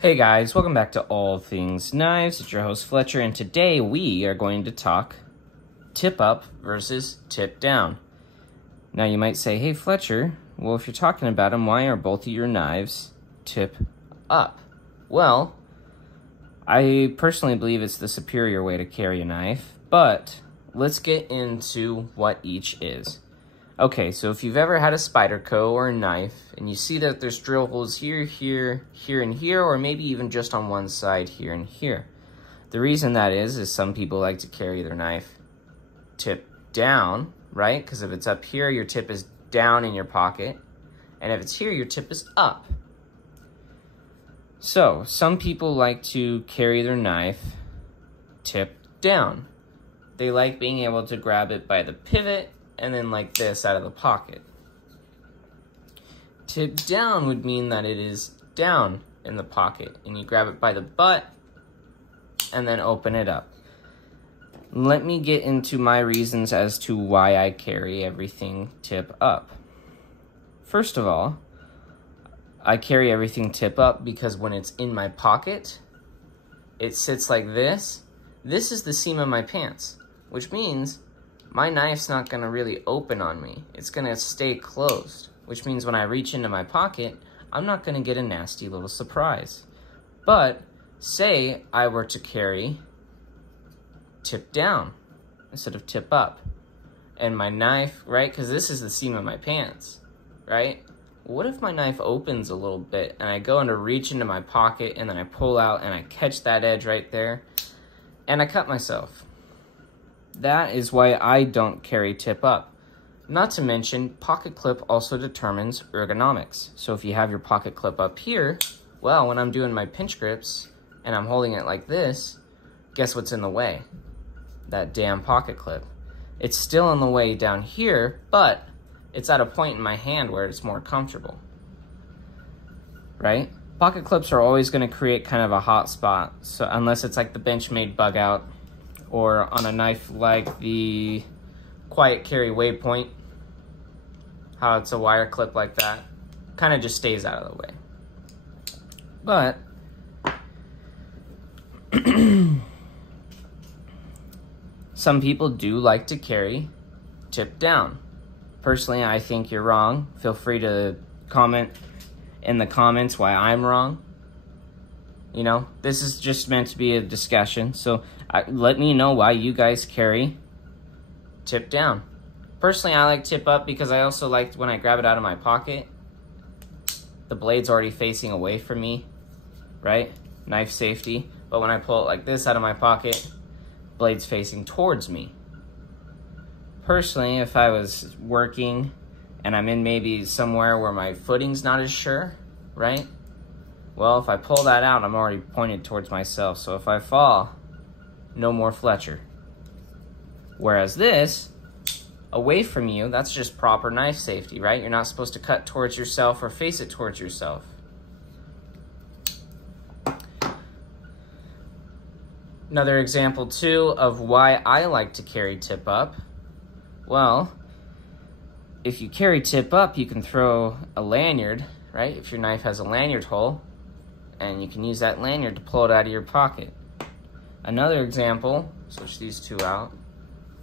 Hey guys, welcome back to All Things Knives. It's your host Fletcher, and today we are going to talk tip up versus tip down. Now you might say, hey Fletcher, well if you're talking about them, why are both of your knives tip up? Well, I personally believe it's the superior way to carry a knife, but let's get into what each is. Okay, so if you've ever had a Spyderco or a knife, and you see that there's drill holes here, here, here, and here, or maybe even just on one side, here and here. The reason that is some people like to carry their knife tip down, right? Because if it's up here, your tip is down in your pocket, and if it's here, your tip is up. So, some people like to carry their knife tip down. They like being able to grab it by the pivot, and then like this out of the pocket. Tip down would mean that it is down in the pocket, and you grab it by the butt and then open it up. Let me get into my reasons as to why I carry everything tip up. First of all, I carry everything tip up because when it's in my pocket, it sits like this. This is the seam of my pants, which means my knife's not gonna really open on me. It's gonna stay closed, which means when I reach into my pocket, I'm not gonna get a nasty little surprise. But say I were to carry tip down instead of tip up, and my knife, right, because this is the seam of my pants, right? What if my knife opens a little bit and I go to reach into my pocket and then I pull out and I catch that edge right there and I cut myself? That is why I don't carry tip up. Not to mention, pocket clip also determines ergonomics. So if you have your pocket clip up here, well, when I'm doing my pinch grips and I'm holding it like this, guess what's in the way? That damn pocket clip. It's still in the way down here, but it's at a point in my hand where it's more comfortable, right? Pocket clips are always gonna create kind of a hot spot, so unless it's like the Benchmade bug out, or on a knife like the Quiet Carry Waypoint, how it's a wire clip like that, kind of just stays out of the way. But some people do like to carry tip down. Personally, I think you're wrong. Feel free to comment in the comments why I'm wrong. You know, this is just meant to be a discussion, so let me know why you guys carry tip down. Personally, I like tip up because I also like when I grab it out of my pocket, the blade's already facing away from me, right? Knife safety. But when I pull it like this out of my pocket, blade's facing towards me. Personally, if I was working and I'm in maybe somewhere where my footing's not as sure, right? Well, if I pull that out, I'm already pointed towards myself. So if I fall, no more Fletcher. Whereas this, away from you, that's just proper knife safety, right? You're not supposed to cut towards yourself or face it towards yourself. Another example, too, of why I like to carry tip up. Well, if you carry tip up, you can throw a lanyard, right? If your knife has a lanyard hole, and you can use that lanyard to pull it out of your pocket. Another example, switch these two out,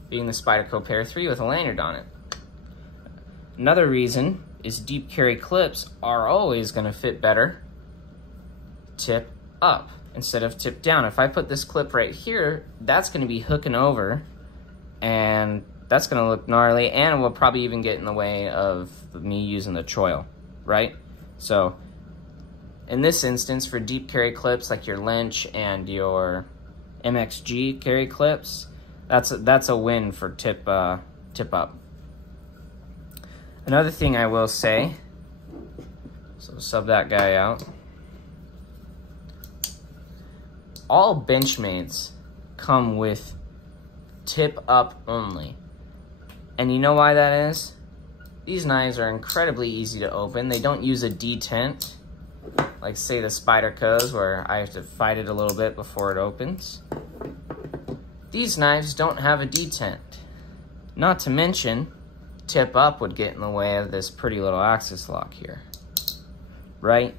being the Spyderco Pair 3 with a lanyard on it. Another reason is deep carry clips are always gonna fit better tip up instead of tip down. If I put this clip right here, that's gonna be hooking over, and that's gonna look gnarly, and will probably even get in the way of me using the choil, right? So, in this instance, for deep carry clips like your Lynch and your MXG carry clips, that's a win for tip up. Another thing I will say, so sub that guy out. All Benchmades come with tip up only. And you know why that is? These knives are incredibly easy to open. They don't use a detent, like say the Spydercos, where I have to fight it a little bit before it opens. These knives don't have a detent. Not to mention, tip up would get in the way of this pretty little axis lock here, right?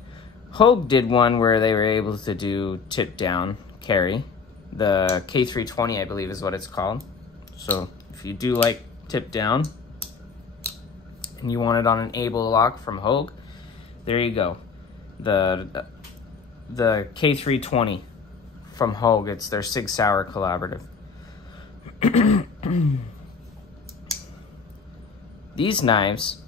Hogue did one where they were able to do tip down carry. The K320, I believe, is what it's called. So if you do like tip down and you want it on an able lock from Hogue, there you go. The K320 from Hogue, it's their Sig Sauer collaborative. These knives,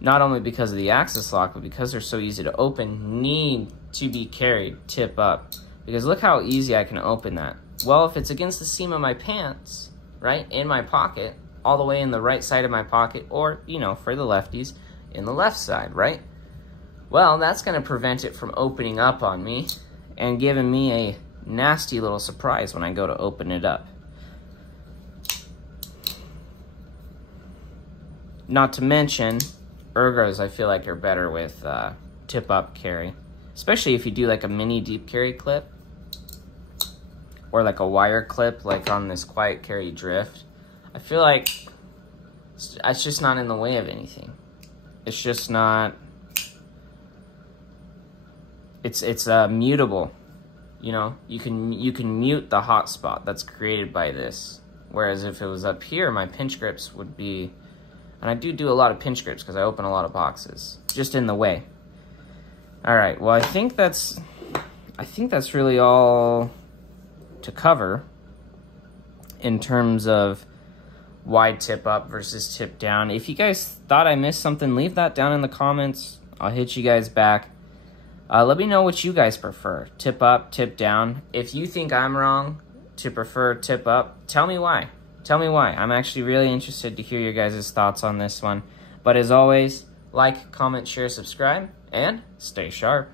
not only because of the axis lock, but because they're so easy to open, need to be carried tip up. Because look how easy I can open that. Well, if it's against the seam of my pants, right, in my pocket, all the way in the right side of my pocket, or, you know, for the lefties, in the left side, right? Well, that's going to prevent it from opening up on me and giving me a nasty little surprise when I go to open it up. Not to mention, ergos I feel like are better with tip-up carry. Especially if you do like a mini deep carry clip. Or like a wire clip like on this Quiet Carry Drift. I feel like it's just not in the way of anything. It's just not... It's mutable. You know, you can mute the hotspot that's created by this. Whereas if it was up here, my pinch grips would be... And I do a lot of pinch grips because I open a lot of boxes. Just in the way. Alright, well I think that's really all to cover in terms of wide tip up versus tip down. If you guys thought I missed something, leave that down in the comments. I'll hit you guys back. Let me know what you guys prefer. Tip up, tip down. If you think I'm wrong to prefer tip up, tell me why. Tell me why. I'm actually really interested to hear your guys' thoughts on this one. But as always, like, comment, share, subscribe, and stay sharp.